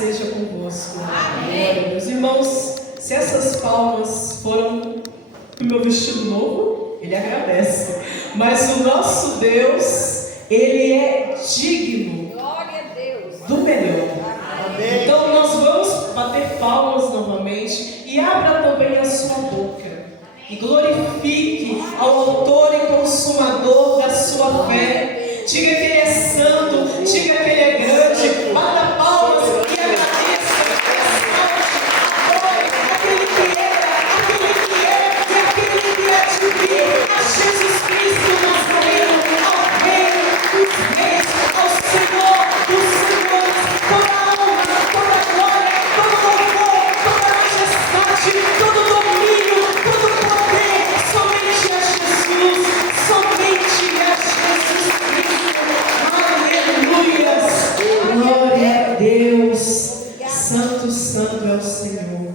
seja convosco. Amém. Meus irmãos, se essas palmas foram para o meu vestido novo, Ele agradece. Mas o nosso Deus, Ele é digno. Glória a Deus. Do melhor. Amém. Então nós vamos bater palmas novamente e abra também a sua boca. E glorifique ao autor e consumador da sua fé. Diga que Ele é santo, diga que Ele é grande. Bata palmas e agradeça. Adore aquele que era, aquele que é e aquele que há de vir. A Jesus Cristo Nazareno, ao Rei dos Reis, ao Senhor dos Senhores. Toda a honra, toda a glória, todo o louvor, toda a majestade, todo o domínio, todo o poder, somente a Jesus, somente a Jesus Cristo. Aleluias! Glória a Deus! Santo, santo é o Senhor.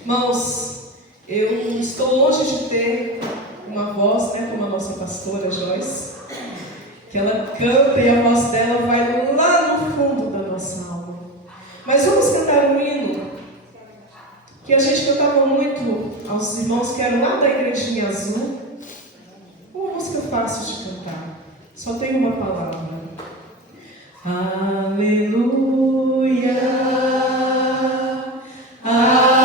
Irmãos, eu estou longe de ter uma voz, como a nossa pastora Joyce, que ela canta e a voz dela vai lá no fundo da nossa alma. Mas vamos cantar um hino que a gente cantava muito aos irmãos que eram lá da Igrejinha Azul. Uma música fácil de cantar, só tem uma palavra. Aleluia. Aleluia.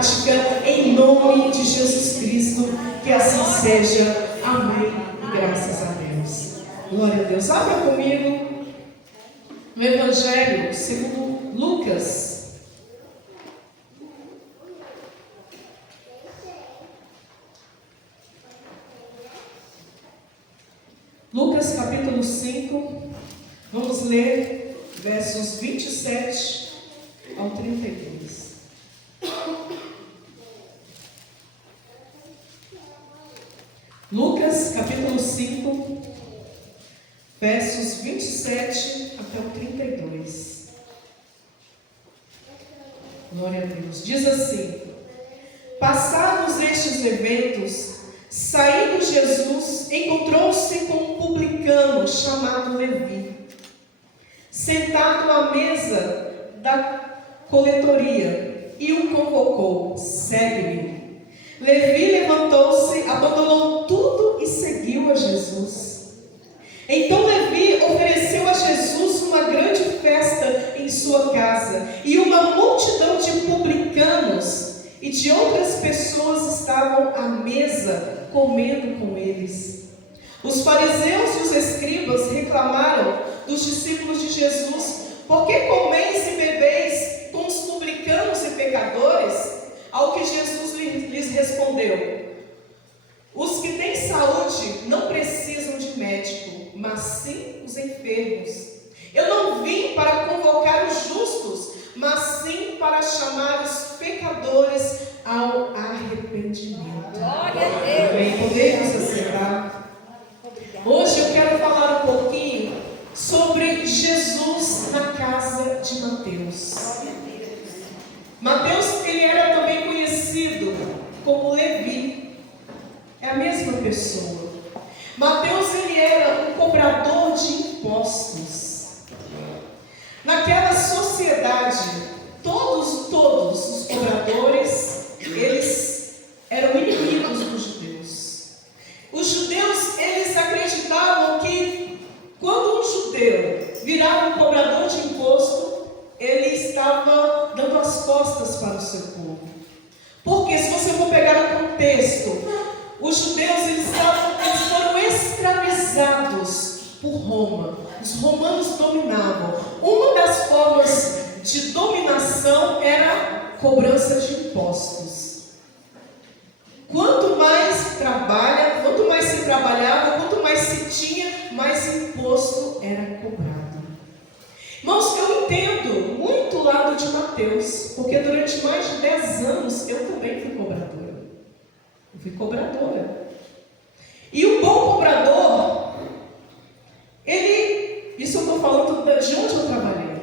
prática, em nome de Jesus Cristo. Que assim seja. Amém. Graças a Deus. Glória a Deus. Abra comigo no Evangelho segundo Lucas. Lucas capítulo 5, vamos ler versos 27 ao 32. Lucas capítulo 5, versos 27 até o 32. Glória a Deus. Diz assim: passados estes eventos, saindo Jesus, encontrou-se com um publicano chamado Levi, sentado à mesa da coletoria, e o convocou: segue-me. Levi levantou-se, abandonou tudo e seguiu a Jesus. Então Levi ofereceu a Jesus uma grande festa em sua casa, e uma multidão de publicanos e de outras pessoas estavam à mesa comendo com eles. Os fariseus e os escribas reclamaram dos discípulos de Jesus: por que comeis e bebeis com os publicanos e pecadores? Ao que Jesus lhes respondeu: os que têm saúde não precisam de médico, mas sim os enfermos. Eu não vim para convocar os justos, mas sim para chamar os pecadores ao arrependimento. Glória a Deus. Amém. Podemos assentar. Hoje eu quero falar um pouquinho sobre Jesus na casa de Mateus. Mateus, ele era também conhecido como Levi. É a mesma pessoa. Mateus, ele era um cobrador de impostos. Naquela sociedade, todos os cobradores, eles eram inimigos dos judeus. Os judeus, eles acreditavam que quando um judeu virava um cobrador de imposto, ele estava dando as costas para o seu povo. Porque se você for pegar o contexto, os judeus eles foram escravizados por Roma. Os romanos dominavam. Uma das formas de dominação era a cobrança de impostos. Quanto mais trabalha, quanto mais se trabalhava, quanto mais se tinha, mais imposto era cobrado. Irmãos, eu entendo muito o lado de Mateus, porque durante mais de 10 anos eu também fui cobradora. Eu fui cobradora. E o bom cobrador, isso eu estou falando de onde eu trabalhei.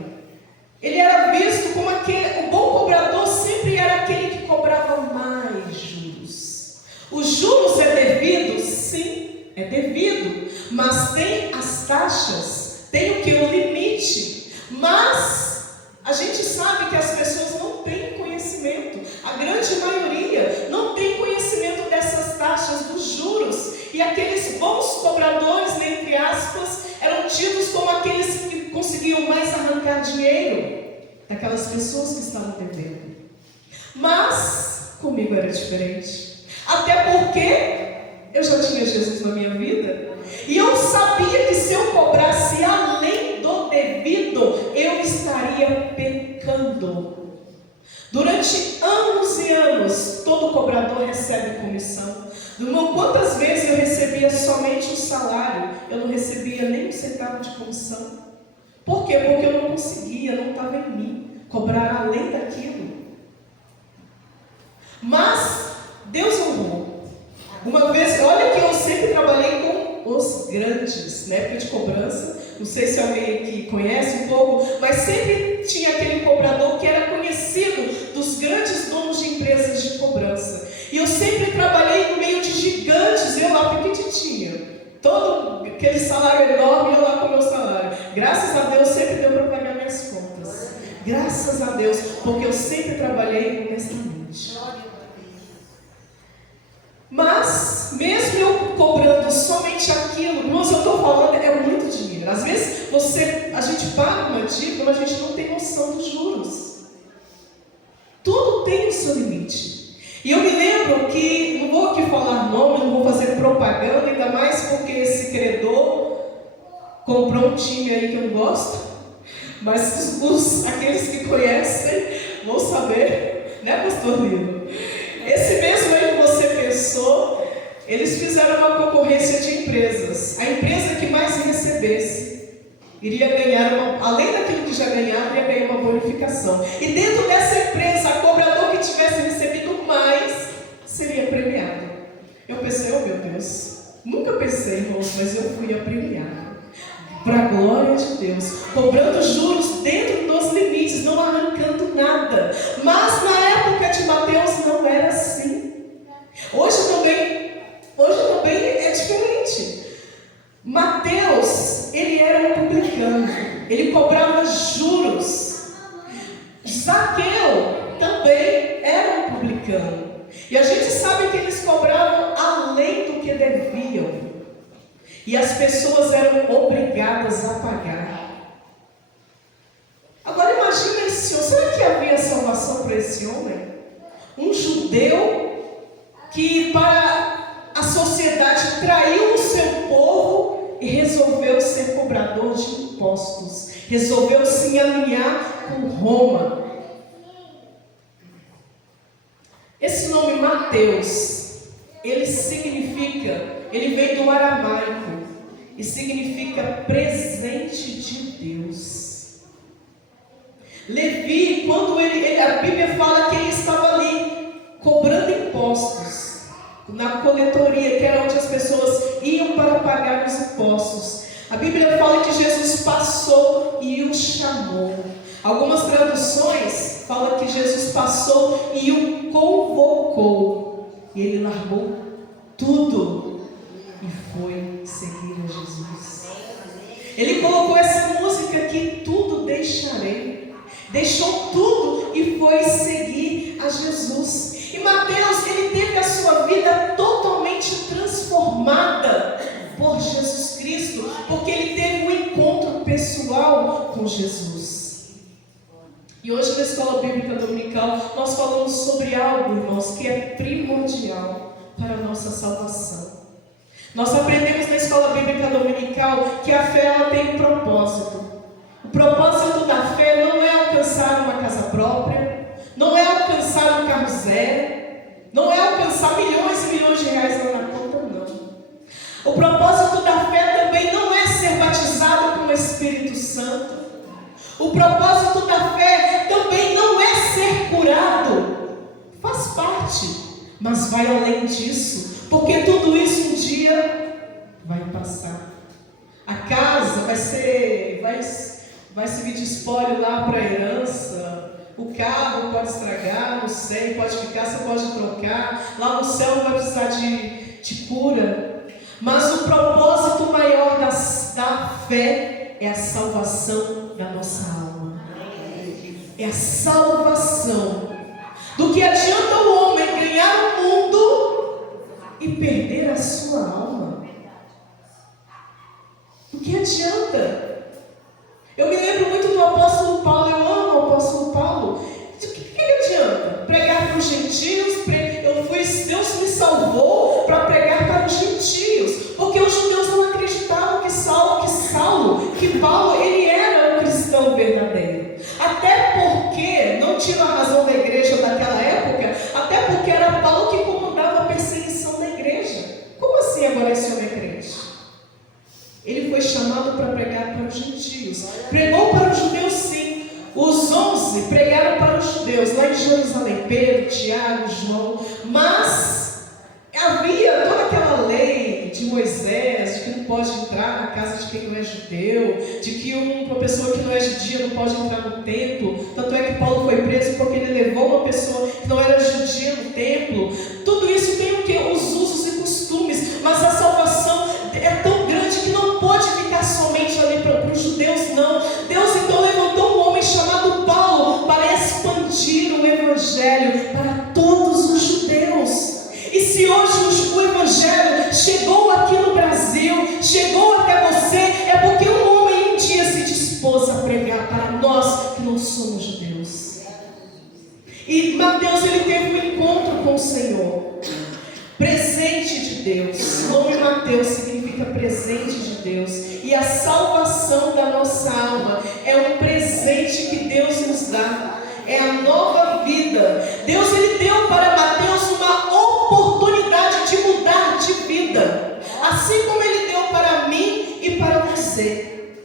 Ele era visto como o bom cobrador sempre era aquele que cobrava mais juros. Os juros é devido? Sim, é devido. Mas tem as taxas, tem o que? O limite. Mas a gente sabe que as pessoas não têm conhecimento. A grande maioria não tem conhecimento dessas taxas, dos juros. E aqueles bons cobradores, entre aspas, eram tidos como aqueles que conseguiam mais arrancar dinheiro daquelas pessoas que estavam devendo. Mas comigo era diferente. Até porque eu já tinha Jesus na minha vida. E eu sabia que se eu cobrasse além do devido, eu estaria pecando. Durante anos e anos, todo cobrador recebe comissão. Quantas vezes eu recebia somente o salário, eu não recebia nem um centavo de comissão. Por quê? Porque eu não conseguia, não estava em mim, cobrar além daquilo. Mas Deus honrou. Uma vez, olha que eu sempre trabalhei com os grandes, na época de cobrança. Não sei se alguém aqui conhece um pouco, mas sempre tinha aquele cobrador que era conhecido dos grandes donos de empresas de cobrança. E eu sempre trabalhei no meio de gigantes, eu lá pequititinha. Todo aquele salário enorme, eu lá com o meu salário. Graças a Deus sempre deu para pagar minhas contas. Graças a Deus, porque eu sempre trabalhei honestamente. Mas, mesmo eu cobrando somente aquilo, irmãos, eu estou falando, é muito dinheiro. Às vezes a gente paga uma dívida, mas a gente não tem noção dos juros. Tudo tem o seu limite. E eu me lembro que, não vou aqui falar nome, não vou fazer propaganda, ainda mais porque esse credor comprou um time aí que eu não gosto, mas aqueles que conhecem vão saber, né, pastor Lino? Esse mesmo aí que você pensou, eles fizeram uma concorrência de empresas. A empresa que mais recebesse iria ganhar, além daquilo que já ganhava, ia ganhar uma bonificação. E dentro dessa empresa, a cobrador que tivesse recebido mais seria premiado. Eu pensei, oh meu Deus, nunca pensei, irmãos, mas eu fui a premiar. Para a glória de Deus, cobrando juros dentro dos limites, não arrancando nada. Mas na época de Mateus não era assim. Hoje também é diferente. Mateus, ele era um publicano, ele cobrava juros. Zaqueu também era um publicano. E a gente sabe que eles cobravam além do que deviam. E as pessoas eram obrigadas a pagar. Agora imagine esse homem. Será que havia salvação para esse homem? Um judeu que para a sociedade traiu o seu povo e resolveu ser cobrador de impostos. Resolveu se alinhar com Roma. Esse nome Mateus, ele vem do aramaico e significa presente de Deus. Levi, quando a Bíblia fala que ele estava ali cobrando impostos, na coletoria, que era onde as pessoas iam para pagar os impostos. A Bíblia fala que Jesus passou e o chamou. Algumas traduções falam que Jesus passou e o convocou. E ele largou tudo e foi seguir a Jesus. Ele colocou essa música aqui, tudo deixarei. Deixou tudo e foi seguir a Jesus. E Mateus, ele teve a sua vida totalmente transformada por Jesus Cristo, porque ele teve um encontro pessoal com Jesus. E hoje na Escola Bíblica Dominical nós falamos sobre algo, irmãos, que é primordial para a nossa salvação. Nós aprendemos na Escola Bíblica Dominical que a fé ela tem um propósito. O propósito da fé não é alcançar uma casa própria, não é alcançar um carro zero, não é alcançar milhões e milhões de reais lá na conta, não. O propósito da fé também não é ser batizado com o Espírito Santo. O propósito da fé também não é ser curado. Faz parte, mas vai além disso, porque tudo isso um dia vai passar. A casa vai servir de espólio lá para a herança. O carro pode estragar, não sei, pode ficar, você pode trocar. Lá no céu não vai precisar de cura. Mas o propósito maior da fé é a salvação da nossa alma. É a salvação. Do que adianta o homem ganhar o mundo e perder a sua alma? Do que adianta? Eu me lembro muito do apóstolo Paulo, eu amo o apóstolo Paulo. O que adianta? Pregar para os gentios, Deus me salvou para pregar para os gentios, porque os judeus não acreditavam que Paulo ele era um cristão verdadeiro. Até porque, não tira a razão da igreja daquela época, até porque era Paulo que comandava a perseguição da igreja. Como assim agora esse homem é crente? Ele foi chamado para pregar para os gentios. Pregou para os judeus, sim. Os 11 pregaram para os judeus, lá em Jerusalém, Pedro, Tiago, João. Mas havia toda aquela lei de Moisés, de que não pode entrar na casa de quem não é judeu, de que uma pessoa que não é judia não pode entrar no templo. Tanto é que Paulo foi preso porque ele levou uma pessoa que não era judia no templo. Tudo isso tem o quê? Os usos e costumes. Mas a salvação é tão grande que não pode ficar somente ali para os judeus, não. Deus então levantou um homem chamado Paulo para expandir o evangelho para todos os judeus. E se hoje o evangelho chegou aqui no Brasil, chegou até você, é porque um homem um dia se dispôs a pregar para nós que não somos judeus. E Mateus ele teve um encontro com o Senhor. Deus. O nome Mateus significa presente de Deus. E a salvação da nossa alma é um presente que Deus nos dá. É a nova vida. Deus, Ele deu para Mateus uma oportunidade de mudar de vida. Assim como Ele deu para mim e para você.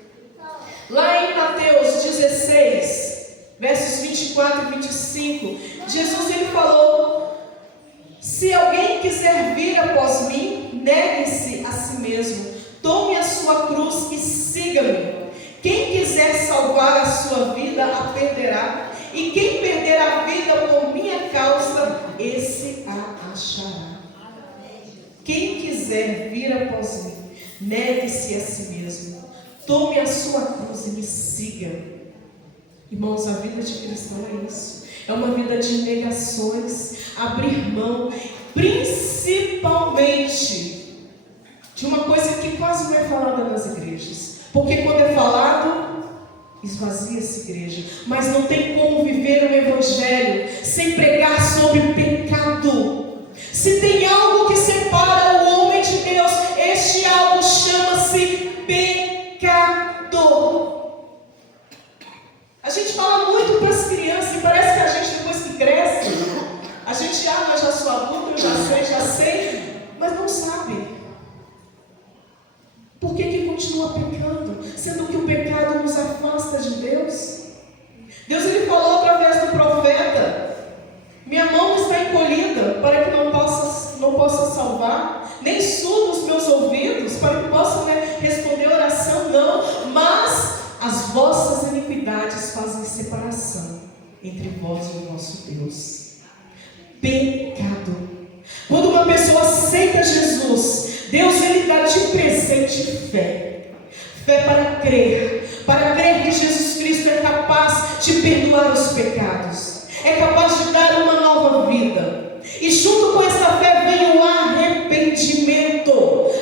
Lá em Mateus 16, versos 24 e 25, Jesus ele falou: se alguém quiser vir após mim, negue-se a si mesmo, tome a sua cruz e siga-me. Quem quiser salvar a sua vida, a perderá. E quem perder a vida por minha causa, esse a achará. Quem quiser vir após mim, negue-se a si mesmo, tome a sua cruz e me siga. Irmãos, a vida de cristão é isso. É uma vida de negações, abrir mão, principalmente de uma coisa que quase não é falada nas igrejas. Porque quando é falado, esvazia essa igreja. Mas não tem como viver o evangelho sem pregar sobre pecado. Se tem algo que separa o homem de Deus, este algo chama-se pecado. A gente fala muito para as crianças e parece que a gente, depois que cresce, a gente, eu já sou adulto, eu já sei, mas não sabe. Por que continua pecando? Sendo que o pecado nos afasta de Deus. Deus ele falou através do profeta: minha mão está encolhida para que não possa salvar, nem surdo os meus ouvidos para que possa responder oração, não, mas as vossas iniquidades fazem separação entre vós e o vosso Deus. Pecado. Quando uma pessoa aceita Jesus, Deus ele dá de presente fé. Fé para crer que Jesus Cristo é capaz de perdoar os pecados, é capaz de dar uma nova vida. E junto com essa fé vem o arrependimento.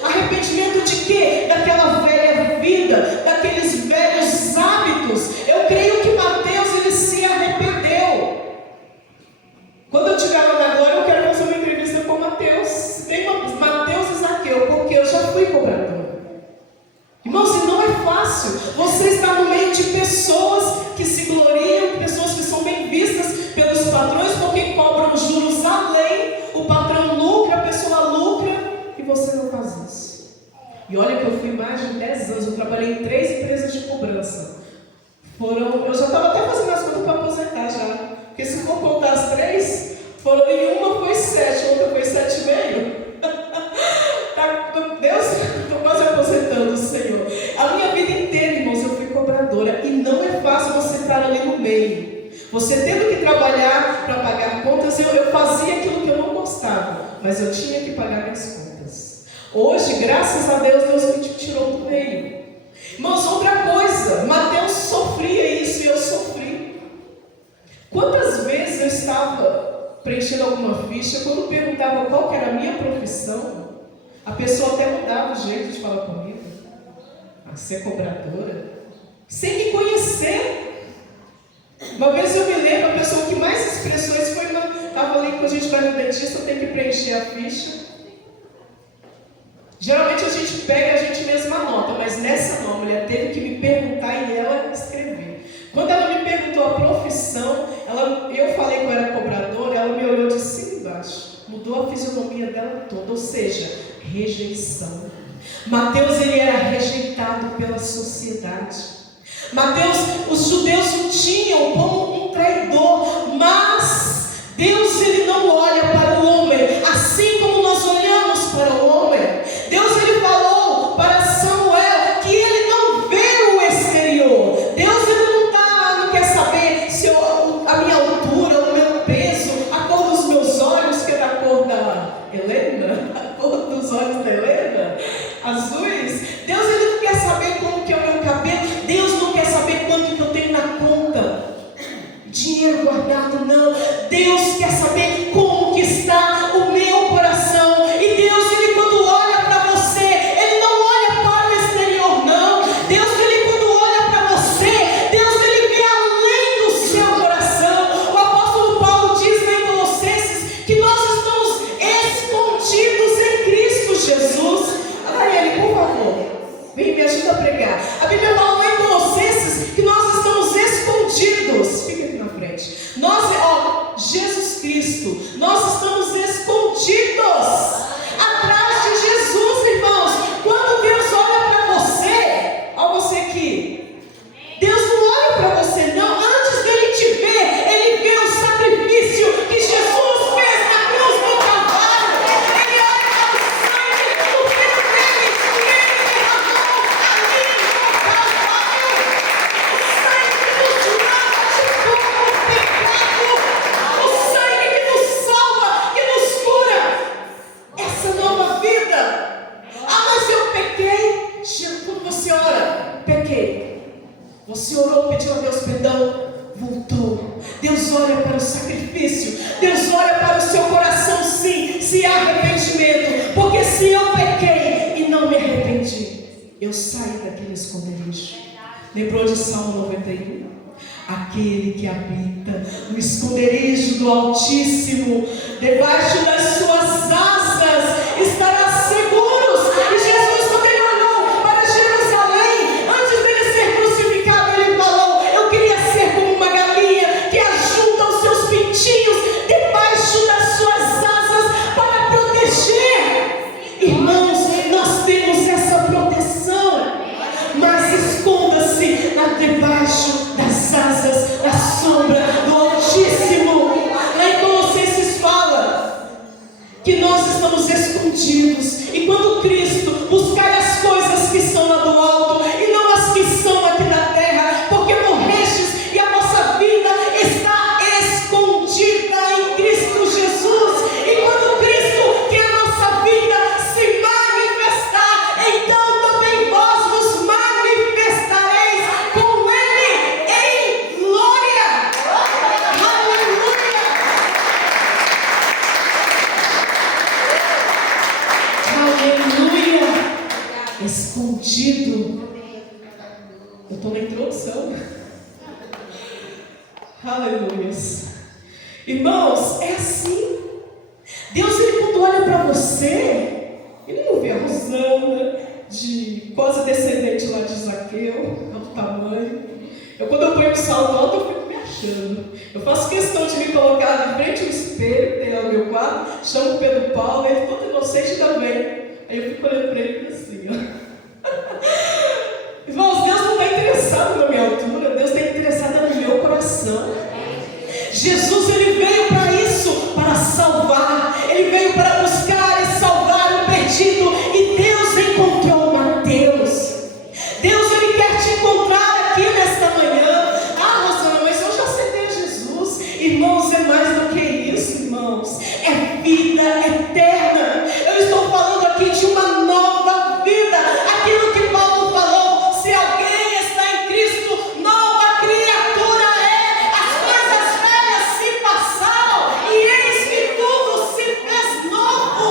Arrependimento de quê? Daquela velha vida, daqueles velhos hábitos. Eu creio que Mateus ele se arrependeu. Quando eu estiver lá na glória, eu quero fazer uma entrevista com Mateus. Tem Mateus e Zaqueu, porque eu já fui cobrador. Irmãos, e não é fácil. Você está no meio de pessoas que se gloriam, pessoas que são bem vistas pelos patrões, porque cobram juros além. O patrão lucra, a pessoa lucra, e você não faz isso. E olha que eu fui mais de 10 anos, eu trabalhei em 3 empresas de cobrança. Eu já estava até fazendo as contas para aposentar já. Porque se for contar as 3, em uma foi 7, outra foi 7,5. Deus, estou quase aposentando, Senhor. A minha vida inteira, irmãos, eu fui cobradora. E não é fácil você estar ali no meio. Você tendo que trabalhar para pagar contas. Eu fazia aquilo que eu não gostava, mas eu tinha que pagar minhas contas. Hoje, graças a Deus, Deus me tirou do meio. Irmãos, outra coisa, Mateus sofria isso e eu sofri. Quantas vezes eu estava preenchendo alguma ficha, quando perguntava qual que era a minha profissão, a pessoa até mudava o jeito de falar comigo. Você é cobradora? Sem me conhecer. Uma vez eu me lembro, a pessoa que mais expressões foi, estava ali quando a gente vai no dentista, tem que preencher a ficha. Geralmente a gente pega, a gente mesma anota, mas nessa não, a mulher teve que me perguntar e ela escrever. Quando ela me perguntou a profissão, eu falei que eu era cobradora, ela me olhou de cima e embaixo. Mudou a fisionomia dela toda, ou seja, rejeição. Mateus ele era rejeitado pela sociedade. Mateus, os judeus o tinham como um traidor, mas Deus ele não olha para o homem assim como nós olhamos para o homem. Deus ele falou para Samuel que ele não vê o exterior. Deus ele não quer saber se a minha altura, o meu peso, a cor dos meus olhos, que é da cor da Helena, a cor dos olhos da Helena, azuis. Deus ele não quer saber como que é o meu cabelo. Deus não quer saber quanto que eu tenho na conta, dinheiro guardado, não. Deus quer saber como que está o meu coração. E Deus ele quando olha para você, ele não olha para o exterior, não. Deus ele quando olha para você, Deus ele vê além do seu coração. O apóstolo Paulo diz em Colossenses que nós estamos escondidos em Cristo arrependimento. Porque se eu pequei e não me arrependi, eu saí daquele esconderijo. Lembrou de Salmo 91? Aquele que habita no esconderijo do Altíssimo, debaixo das suas asas estará seguro. E Jesus, quando ele olhou para Jerusalém, antes dele ser crucificado, ele falou: eu queria ser como uma galinha que ajunta os seus pintinhos debaixo das suas asas para proteger. Irmãos, nós temos essa proteção, mas esconda-se debaixo das asas, da sombra do Altíssimo. Lá em Colossenses fala que nós estamos escondidos, e quando Cristo buscar as coisas que são lá do alto e não as que são aqui na terra, porque morrestes e a nossa vida está escondida em Cristo Jesus. E quando Cristo, que é a nossa vida, se manifestar, então também vós vos manifestareis com Ele em glória. Aleluia! Aleluia! Escondido. Eu estou na introdução. Aleluia. Irmãos, é assim. Deus, ele quando olha para você, ele não vê a Rosana, de quase descendente lá de Zaqueu, do tamanho. Quando eu ponho o salto alto, eu fico me achando. Eu faço questão de me colocar de frente ao espelho, que tem lá no meu quarto, chamo o Pedro Paulo, ele todo inocente também. Aí eu fico olhando para ele assim, ó. Irmãos, Deus não está interessado na minha altura, Deus está interessado no meu coração. Jesus, ele veio para isso, para salvar. Ele veio para buscar e salvar o perdido. E Deus encontrou Mateus. Deus, ele quer te encontrar aqui nesta manhã. Ah, Rosana, mas eu já aceitei Jesus. Irmãos, é mais do que isso, irmãos. É vida eterna. Eu estou falando aqui de uma nova vida. Aquilo que Paulo falou: se alguém está em Cristo, nova criatura é. As coisas velhas se passaram e eis que tudo se fez novo.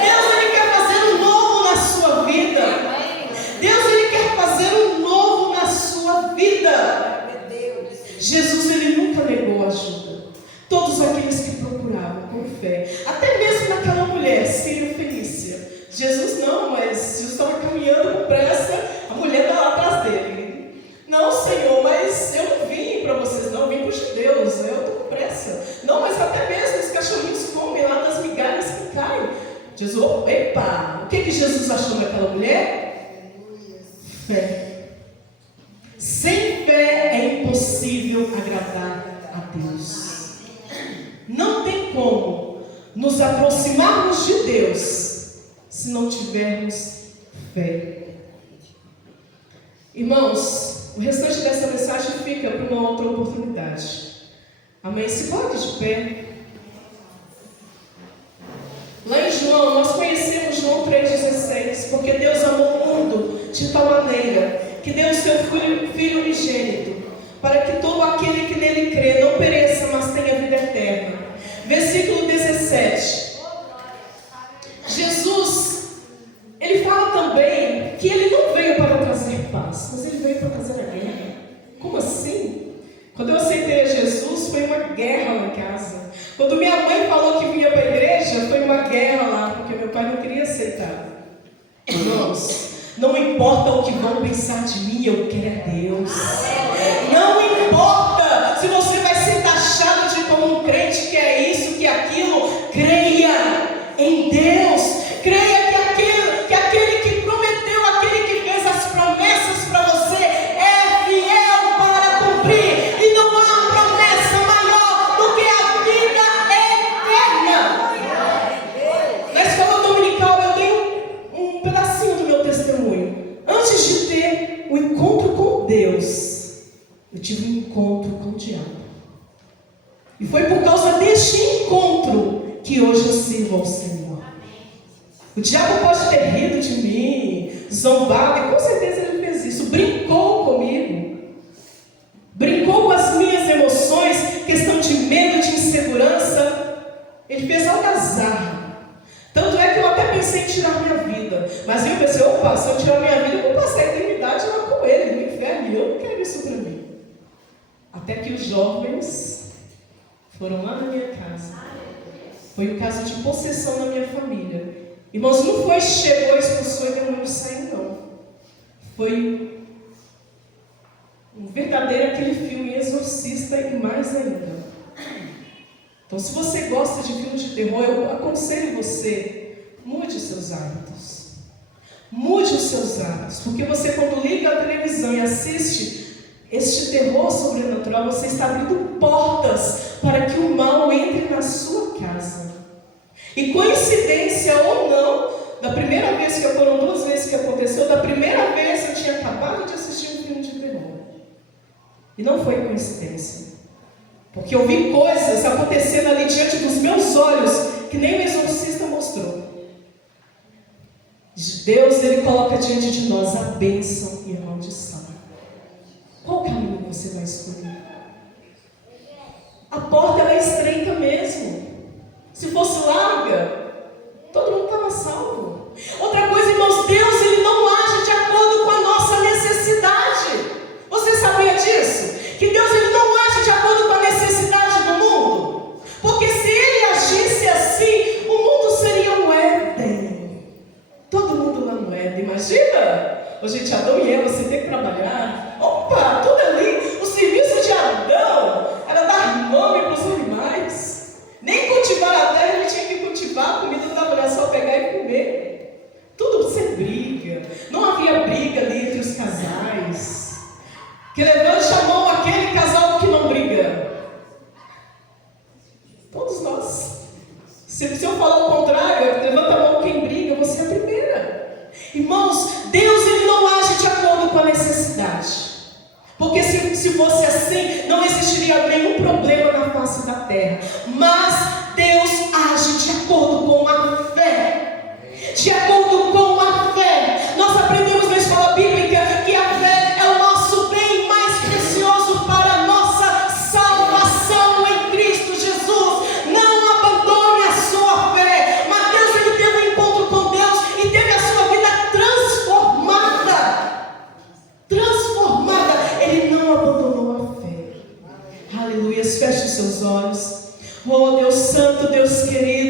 Deus, ele quer fazer um novo na sua vida. Deus, ele quer fazer um novo na sua vida. Jesus, ele nunca negou ajuda. Todos aqueles que procuravam com fé, até mesmo naquela mulher, Sírio-Fenícia. Jesus não, mas Jesus estava caminhando com pressa, a mulher estava lá atrás dele. Não, Senhor, mas eu não vim para vocês, não, eu vim para os judeus, eu estou com pressa. Não, mas até mesmo os cachorrinhos comem lá das migalhas que caem. Jesus, epa, o que Jesus achou daquela mulher? Fé. Sem fé é impossível agradar a Deus. Não tem como nos aproximarmos de Deus se não tivermos fé. Irmãos, o restante dessa mensagem fica para uma outra oportunidade. Amém? Se coloque de pé. Lá em João, nós conhecemos João 3,16, porque Deus amou o mundo de tal maneira que deu o seu Filho unigênito, para que todo aquele que nele crê não pereça, mas tenha vida eterna. Versículo 17. Jesus, ele fala também que ele não veio para trazer paz, mas ele veio para trazer a guerra. Como assim? Quando eu aceitei a Jesus, foi uma guerra lá em casa. Quando minha mãe falou que vinha para a igreja, foi uma guerra lá, porque meu pai não queria aceitar. Irmãos, não importa o que vão pensar de mim, eu quero é Deus. Não importa se você vai ser taxado de como um crente que é isso, que é aquilo. Creia em Deus. Creia que aquele que prometeu, aquele que fez as promessas para você, é fiel para cumprir. E não há promessa maior do que a vida eterna. Na escola dominical eu dei um pedacinho do meu testemunho. Antes de ter o encontro com Deus, eu tive um encontro com o diabo. E foi por causa deste encontro que hoje eu sirvo ao Senhor. O diabo pode ter rido de mim, zombado, e com certeza ele fez isso. Brincou comigo. Brincou com as minhas emoções, questão de medo, de insegurança. Ele fez algazarra. pensei em tirar minha vida. Mas eu pensei, opa, se eu tirar minha vida, eu vou passar a eternidade lá com ele, no inferno. E eu não quero isso para mim. Até que os jovens foram lá na minha casa. Foi um caso de possessão na minha família. Irmãos, não foi chegou, expulsou e demônio saiu, não. Foi um verdadeiro aquele filme Exorcista e mais ainda. Então, se você gosta de filmes de terror, eu aconselho você, mude os seus hábitos. Mude os seus hábitos, porque você, quando liga a televisão e assiste este terror sobrenatural, você está abrindo portas para que o mal entre na sua casa. E coincidência ou não, da primeira vez que foram 2 vezes que aconteceu, da primeira vez eu tinha acabado de assistir um filme de terror. E não foi coincidência. Porque eu vi coisas acontecendo ali diante dos meus olhos que nem o exorcista mostrou. Deus, Ele coloca diante de nós a bênção e a maldição. Qual caminho você vai escolher? A porta ela é estreita mesmo. Se fosse larga, todo mundo estava salvo. Outra coisa, irmãos, Deus Ele não age de acordo com a nossa necessidade. Você sabia disso? Que Deus Ele não age de acordo com a necessidade do mundo? Porque se Ele agisse assim, o mundo seria um Éden. Todo mundo lá no Éden, imagina? Ô, gente, Adão e Eva, você tem que trabalhar. Opa, tudo ali. O serviço de Adão era dar nome para os animais. Nem cultivar a terra, ele tinha que cultivar a comida da mulher, só pegar e comer. Tudo você briga. Não havia briga ali entre os casais. Que levante a mão aquele casal que não briga. Todos nós. Se eu falar o contrário, levanta a mão quem briga, você é a primeira. Irmãos, Deus Ele não age de acordo com a necessidade. Porque se fosse assim, não existiria nenhum problema na face da terra. Mas Deus age de acordo com a fé. De acordo com a fé. Nós aprendemos na escola bíblica que a fé é o nosso bem mais precioso para a nossa salvação em Cristo Jesus. Não abandone a sua fé. Mateus ele teve um encontro com Deus e teve a sua vida transformada. Ele não abandonou a fé. Aleluia. Feche os seus olhos. Oh Deus Santo, Deus querido.